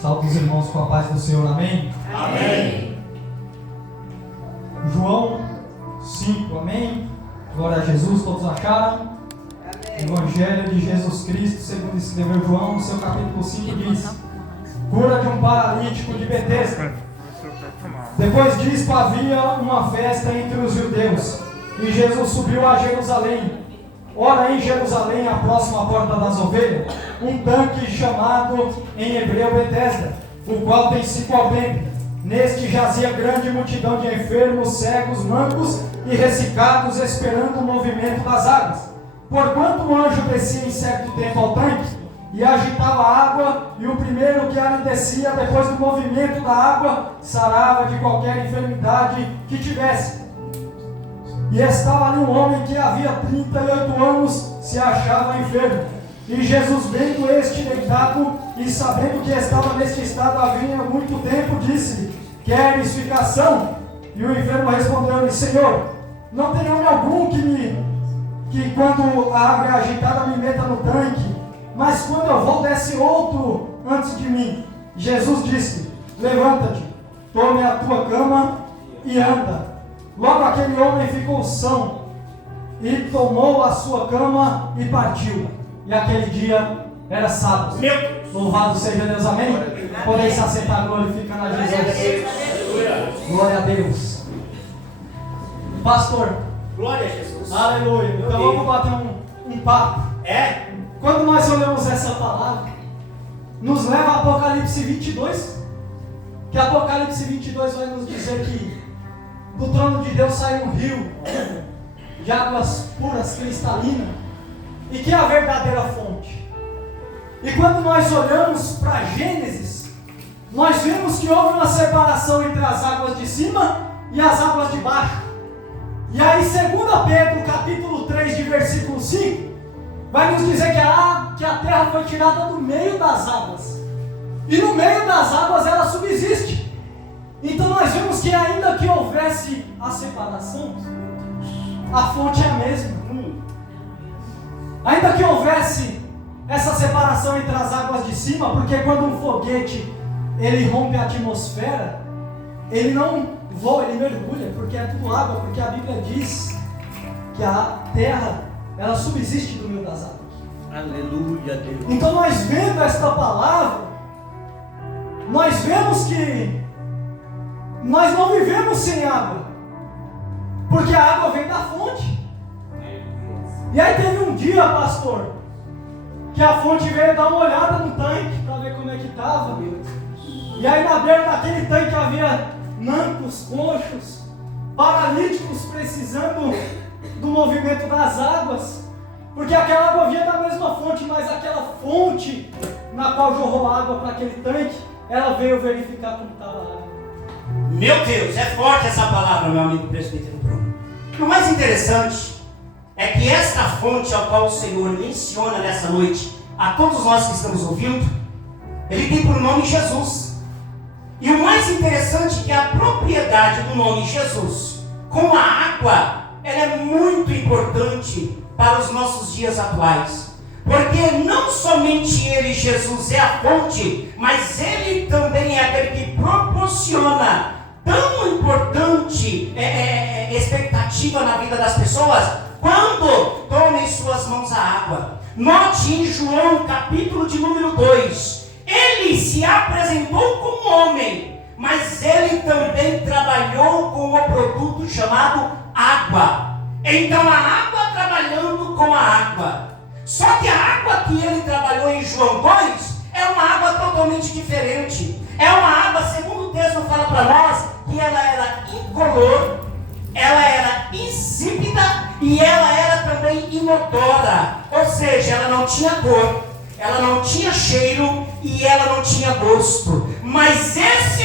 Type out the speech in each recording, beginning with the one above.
Saúde os irmãos com a paz do Senhor, amém? Amém. João 5, amém? Glória a Jesus, todos acharam? Evangelho de Jesus Cristo, segundo escreveu João, no seu capítulo 5, diz: cura de um paralítico de Betesda. Depois disto havia uma festa entre os judeus, e Jesus subiu a Jerusalém. Ora, em Jerusalém, a próxima porta das ovelhas, um tanque chamado em hebreu Betesda, o qual tem 5 alpendres. Neste jazia grande multidão de enfermos, cegos, mancos e ressecados, esperando o movimento das águas. Porquanto o anjo descia em certo tempo ao tanque e agitava a água, e o primeiro que ali descia, depois do movimento da água, sarava de qualquer enfermidade que tivesse. E estava ali um homem que havia 38 anos se achava enfermo. E Jesus, vendo este deitado e sabendo que estava neste estado havia muito tempo, disse-lhe: queres ficar são? E o enfermo respondeu-lhe: Senhor, não tem homem algum que quando a água é agitada me meta no tanque, mas quando eu vou desce outro antes de mim. Jesus disse: levanta-te, tome a tua cama e anda. Logo aquele homem ficou são, e tomou a sua cama e partiu. E aquele dia era sábado. Louvado seja Deus, amém? Podem se assentar glorificando a Jesus. Glória a Deus. Pastor. Glória a Jesus. Aleluia. Então vamos bater um papo. Quando nós olhamos essa palavra, nos leva a Apocalipse 22. Que Apocalipse 22 vai nos dizer que do trono de Deus sai um rio de águas puras, cristalinas, e que é a verdadeira fonte. E quando nós olhamos para Gênesis, nós vemos que houve uma separação entre as águas de cima e as águas de baixo. E aí 2 Pedro capítulo 3 de versículo 5 vai nos dizer que a terra foi tirada do meio das águas, e no meio das águas ela subsiste. Então nós vemos que ainda que houvesse a separação, a fonte é a mesma. Ainda que houvesse essa separação entre as águas de cima, porque quando um foguete ele rompe a atmosfera, ele não voa, ele mergulha, porque é tudo água, porque a Bíblia diz que a terra ela subsiste do meio das águas. Aleluia, Deus. Então nós vendo esta palavra, nós vemos que nós não vivemos sem água, porque a água vem da fonte. E aí teve um dia, pastor, que a fonte veio dar uma olhada no tanque para ver como é que estava. E aí na beira daquele tanque havia mancos, coxos, paralíticos precisando do movimento das águas, porque aquela água vinha da mesma fonte, mas aquela fonte na qual jorrou água para aquele tanque, ela veio verificar como estava a água. Meu Deus, é forte essa palavra, meu amigo presbítero Bruno. O mais interessante é que esta fonte ao qual o Senhor menciona nessa noite, a todos nós que estamos ouvindo, ele tem por nome Jesus. E o mais interessante é que a propriedade do nome Jesus com a água, ela é muito importante para os nossos dias atuais. Porque não somente ele, Jesus, é a fonte, mas ele também é aquele que proporciona tão importante expectativa na vida das pessoas quando tomem em suas mãos a água. Note em João capítulo de número 2, ele se apresentou como homem, mas ele também trabalhou com o produto chamado água. Então a água trabalhando com a água. Só que a água que ele trabalhou em João 2 é uma água totalmente diferente. É uma água, segundo o texto fala para nós, que ela era incolor, ela era insípida e ela era também inodora. Ou seja, ela não tinha cor, ela não tinha cheiro e ela não tinha gosto. Mas esse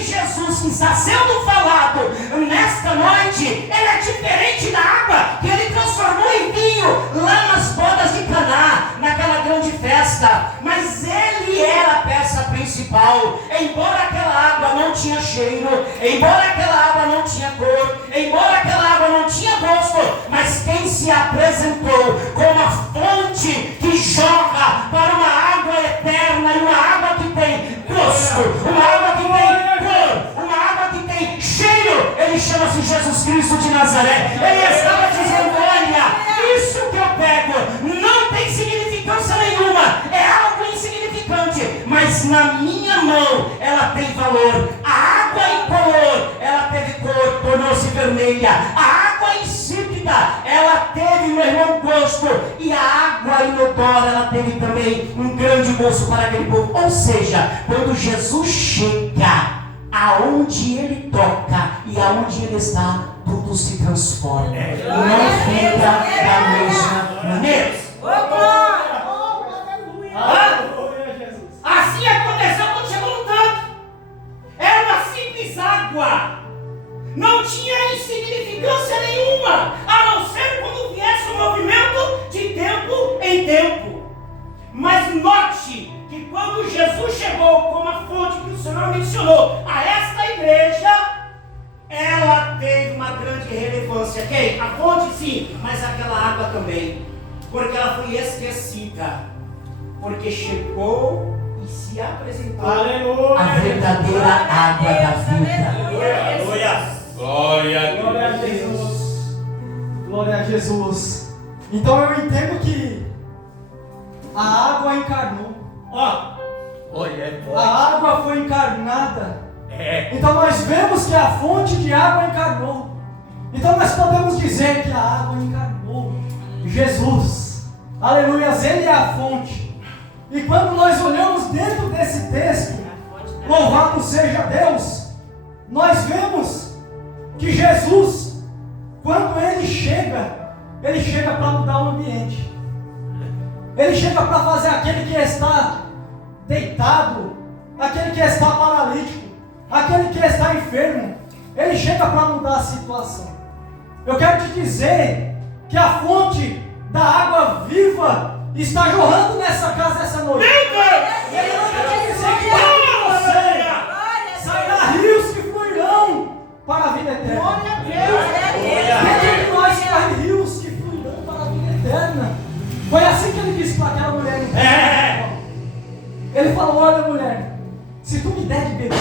Jesus que está sendo falado nesta noite, ele é diferente da água que ele transformou em vinho lá nas bodas de Caná, naquela grande festa. Mas ele era a peça principal. Embora aquela água não tinha cheiro, embora aquela água não tinha cor, embora aquela água não tinha gosto, mas quem se apresentou como a fonte que jorra para uma água eterna e uma água que mas na minha mão ela tem valor. A água incolor, ela teve cor, tornou-se vermelha. A água insípida, ela teve, meu irmão, gosto. E a água inodora, ela teve também um grande gosto para aquele povo. Ou seja, quando Jesus chega, aonde ele toca e aonde ele está, tudo se transforma. Não fica da mesma maneira. Assim aconteceu quando chegou no tanque. Era uma simples água. Não tinha insignificância nenhuma, a não ser quando viesse um movimento de tempo em tempo. Mas note que quando Jesus chegou como a fonte que o Senhor mencionou a esta igreja, ela teve uma grande relevância. Quem? A fonte sim, mas aquela água também. Porque ela foi esquecida. Porque chegou e se apresentou. Aleluia. A verdadeira água da vida. Aleluia. Glória a Jesus. Glória a Jesus. Então eu entendo que a água encarnou. Ó, A água foi encarnada. Então nós vemos que a fonte de água encarnou. Então nós podemos dizer que a água encarnou Jesus. Aleluia, ele é a fonte. E quando nós olhamos dentro desse texto, louvado seja Deus, nós vemos que Jesus, quando ele chega para mudar o ambiente. Ele chega para fazer aquele que está deitado, aquele que está paralítico, aquele que está enfermo. Ele chega para mudar a situação. Eu quero te dizer que a fonte da água viva está jorrando nessa casa essa noite. Ele manda te dizer que de você sairá rios que fluirão para a vida eterna. Dentro de nós corre rios que fluirão para a vida eterna. Foi assim que ele disse para aquela mulher. Ele falou: olha, mulher, se tu me der de beber,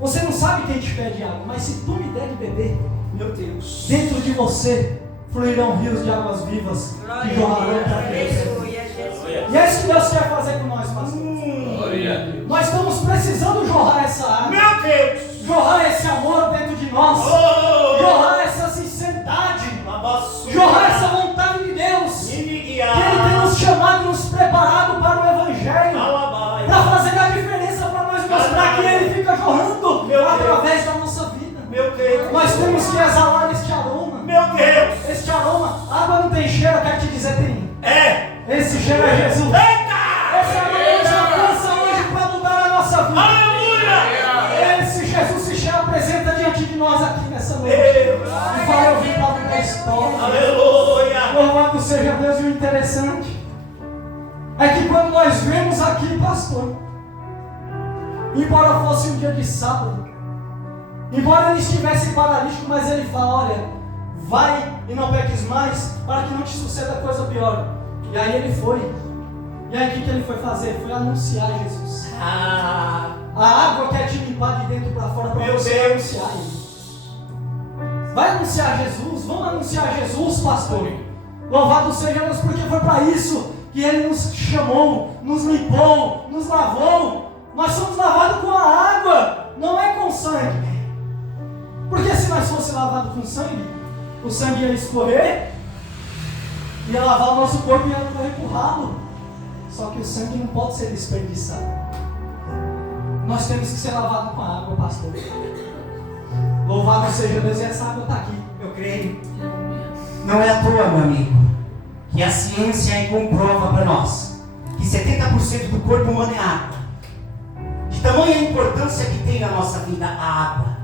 você não sabe quem te pede água, mas se tu me der de beber, meu Deus, dentro de você fluirão rios de águas vivas que jorrarão para Deus. E é isso que Deus quer fazer com nós, pastor. Nós estamos precisando jorrar essa água, meu Deus, jorrar esse amor dentro de nós, jorrar essa sinceridade, jorrar essa vontade de Deus, que Ele tem nos chamado e nos preparado para o Evangelho, para fazer a diferença, para nós mostrar que Ele fica jorrando através da nossa vida. meu Deus, Nós temos que exalar este aroma. meu Deus, Este aroma, a água não tem cheiro, eu quero te dizer, tem. Esse cheiro é Jesus. Esse aroma nos alcança hoje para mudar a nossa vida. aleluia, Esse Jesus se apresenta diante de nós aqui nessa noite. E fala: eu vim para mudar a história. aleluia, Louvado seja Deus. E o interessante é que quando nós vemos aqui, pastor, embora fosse um dia de sábado, embora ele estivesse paralítico, mas ele fala: olha, vai e não peques mais, para que não te suceda coisa pior. E aí ele foi. E aí o que ele foi fazer? Foi anunciar Jesus. A água quer te limpar de dentro para fora para você anunciar Ele. Vai anunciar Jesus, vamos anunciar Jesus, pastor. Louvado seja Deus, porque foi para isso que Ele nos chamou, nos limpou, nos lavou. Nós somos lavados com a água, não é com sangue. Porque se nós fosse lavados com sangue, o sangue ia escorrer, ia lavar o nosso corpo e ia correr pro ralo. Só que o sangue não pode ser desperdiçado. Nós temos que ser lavados com a água, pastor. Louvado seja Deus, e essa água está aqui. Eu creio. Não é à toa, meu amigo, que a ciência comprova para nós que 70% do corpo humano é água. De tamanha importância que tem na nossa vida a água.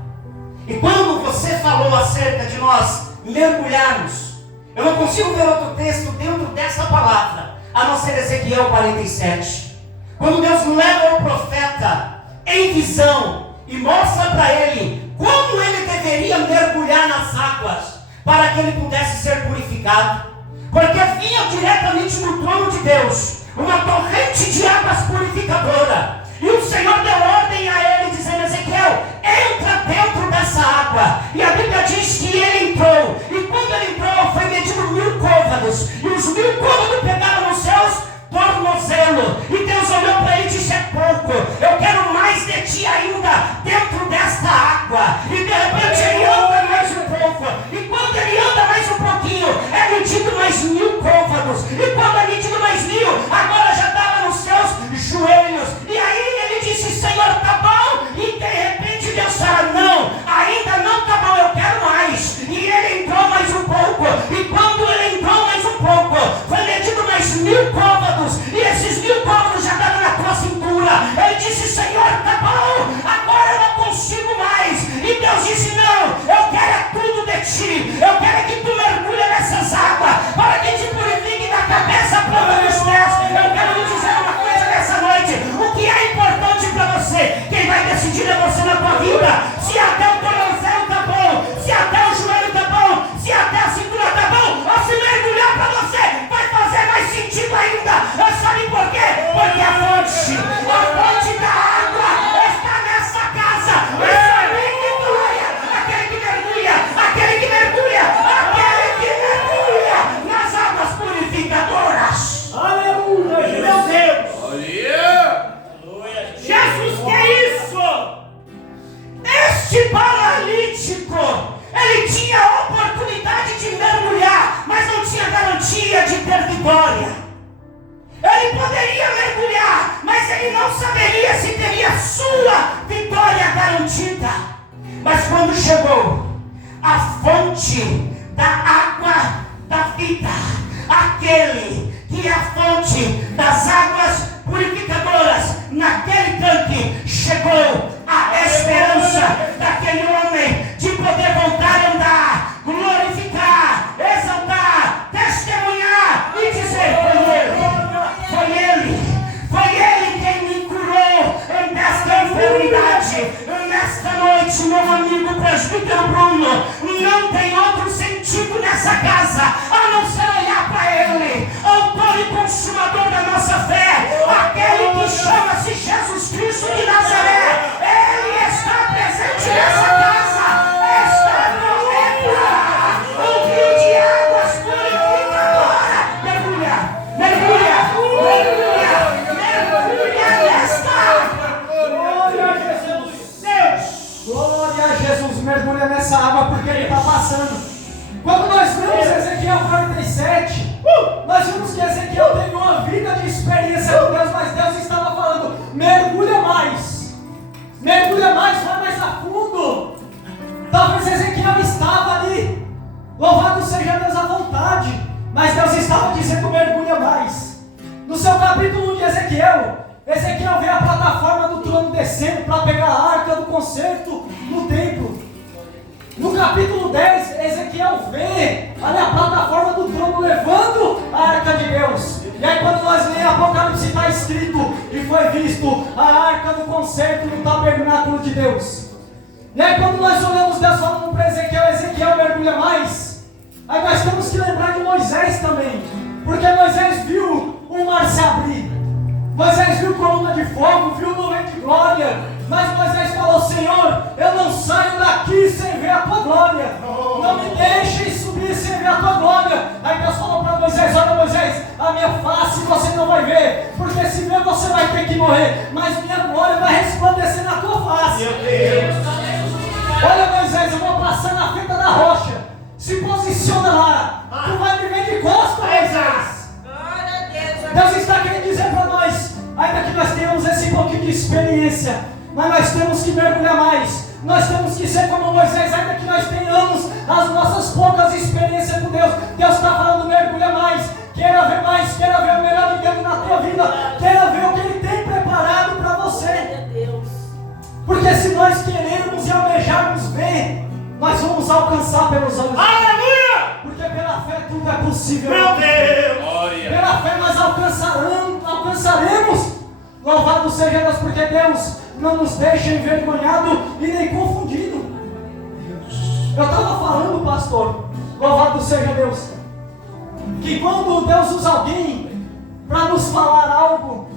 E quando você falou acerca de nós mergulharmos, eu não consigo ver outro texto dentro dessa palavra, a não ser Ezequiel 47. Quando Deus leva o profeta em visão e mostra para ele como ele deveria mergulhar nas águas para que ele pudesse ser purificado. Porque vinha diretamente do trono de Deus uma torrente de águas purificadora. E o Senhor deu ordem a ele, dizendo: Ezequiel, entra dentro dessa água. E a Bíblia diz que ele entrou. E quando ele entrou, foi medido 1000 côvados. E os 1000 côvados pegaram nos seus tornozelos. E Deus olhou para ele e 1000 côvados, e esses 1000 côvados já estavam na tua cintura. Ele disse: Senhor, tá bom, agora eu não consigo mais. E Deus disse: não, eu quero é tudo de ti, eu quero é que tu mergulhe nessas águas, para que te purifique da cabeça à planta dos pés. Eu quero lhe dizer uma coisa nessa noite: o que é importante para você, quem vai decidir é você na tua vida. Se até o tornozelo tá bom, se até o joelho tá bom, se até a cintura tá bom, ou se mergulhar para você vai fazer mais sentido ainda. Sabe por quê? Porque a fonte da água está nessa casa. Isso é bem glória. Aquele que mergulha nas águas purificadoras. Aleluia, meu Deus. Jesus, que é isso? Este paralítico, ele tinha a oportunidade de mergulhar, mas não tinha garantia de ter vitória. Ele poderia mergulhar, mas ele não saberia se teria sua vitória garantida. Mas quando chegou a fonte da água da vida, aquele que é a fonte das águas purificadoras, naquele tanque chegou a esperança daquele homem de poder voltar a andar, glorificar, exaltar, testemunhar e dizer: foi ele quem me curou desta enfermidade. Nesta noite, meu amigo presbítero Bruno, não tem outro sentido nessa casa a não ser olhar para ele, autor e consumador da nossa fé, aquele que chama-se Jesus Cristo de Nazaré. Ele está presente nessa casa, está correndo um rio de águas purificadoras. Mergulha nesta água. Glória a Jesus, mergulha nessa água porque ele está passando. Quando nós lemos Ezequiel 47, nós vimos que Ezequiel teve uma vida de experiência com Deus, mas Deus estava falando: mergulha mais, vai mais a fundo. Talvez Ezequiel estava ali, louvado seja Deus à vontade, mas Deus estava dizendo: mergulha mais. No seu capítulo 1 de Ezequiel vê a plataforma do trono descendo para pegar a arca do concerto no templo. No capítulo 10, Ezequiel vê ali a plataforma do trono levando a arca de Deus. E aí quando nós lemos Apocalipse, está escrito: e foi visto a arca do concerto no tabernáculo de Deus. E aí quando nós olhamos Deus falando para Ezequiel mergulha mais, aí nós temos que lembrar de Moisés também, porque Moisés viu o mar se abrir, Moisés viu coluna de fogo, viu nuvem de glória, mas Moisés falou: Senhor, eu não saio daqui sem ver a tua glória, não me deixe subir sem ver a tua glória. Aí Deus falou para Moisés: olha Moisés, a minha face você não vai ver, porque se ver você vai ter que morrer, mas minha glória vai resplandecer na tua face. Meu Deus. Olha Moisés, eu vou passar na fenda da rocha, se posiciona lá, tu vai me ver de costas, Moisés. Deus está querendo dizer para nós, ainda que nós tenhamos esse pouquinho de experiência, mas nós temos que mergulhar mais. Nós temos que ser como Moisés, ainda que nós tenhamos as nossas poucas experiências com Deus. Deus está falando: mergulha mais, queira ver o melhor de Deus na tua vida, queira ver o que Ele tem preparado para você. Porque se nós queremos e almejarmos ver, nós vamos alcançar pelos olhos. Aleluia! Porque pela fé tudo é possível. Meu Deus! Pela fé nós alcançaremos. Louvado seja Deus, porque Deus não nos deixa envergonhado e nem confundido. Eu estava falando, pastor, louvado seja Deus, que quando Deus usa alguém para nos falar algo,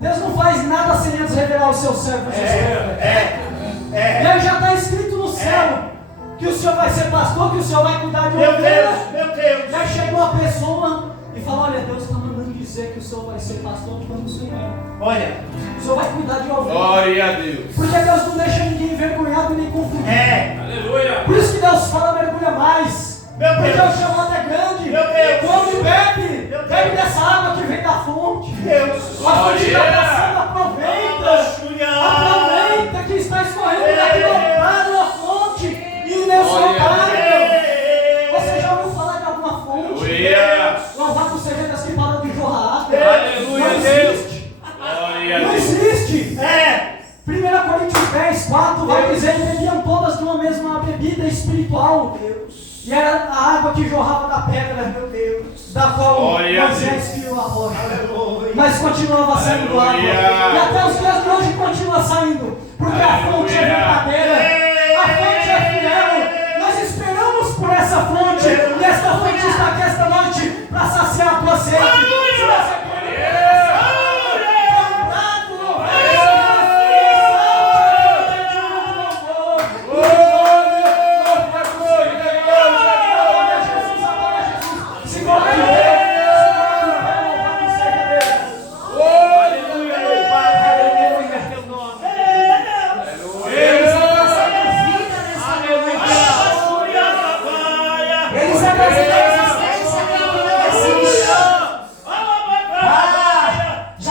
Deus não faz nada sem antes revelar o seu servo. E aí já está escrito no céu que o senhor vai ser pastor, que o senhor vai cuidar de ovelhas. Meu Deus! Já chegou a pessoa e falou: olha, Deus está mandando dizer que o senhor vai ser pastor quando o senhor é. Olha, O senhor vai cuidar de ovelhas. Glória a Deus. Porque Deus não deixa ninguém envergonhado nem confundido. Aleluia. Por isso que Deus fala: mergulha mais. Meu Porque Deus. o chamado é grande. Meu Deus. Come, bebe. Meu Deus. Bebe dessa água que vem da fonte. Deus! A fonte está passando, aproveita que está escorrendo daqui do altar uma fonte inesgotável. Você já ouviu falar de alguma fonte? Aleluia. Louvado seja Deus que parou de jorrar água. 4 vai dizer que bebiam todas de uma mesma bebida espiritual. E era a água que jorrava da pedra, meu Deus, da qual Moisés viu a rocha. Mas continuava saindo água. E até os dias de hoje continua saindo. Porque a fonte é verdadeira, a fonte é fiel. Nós esperamos por essa fonte. E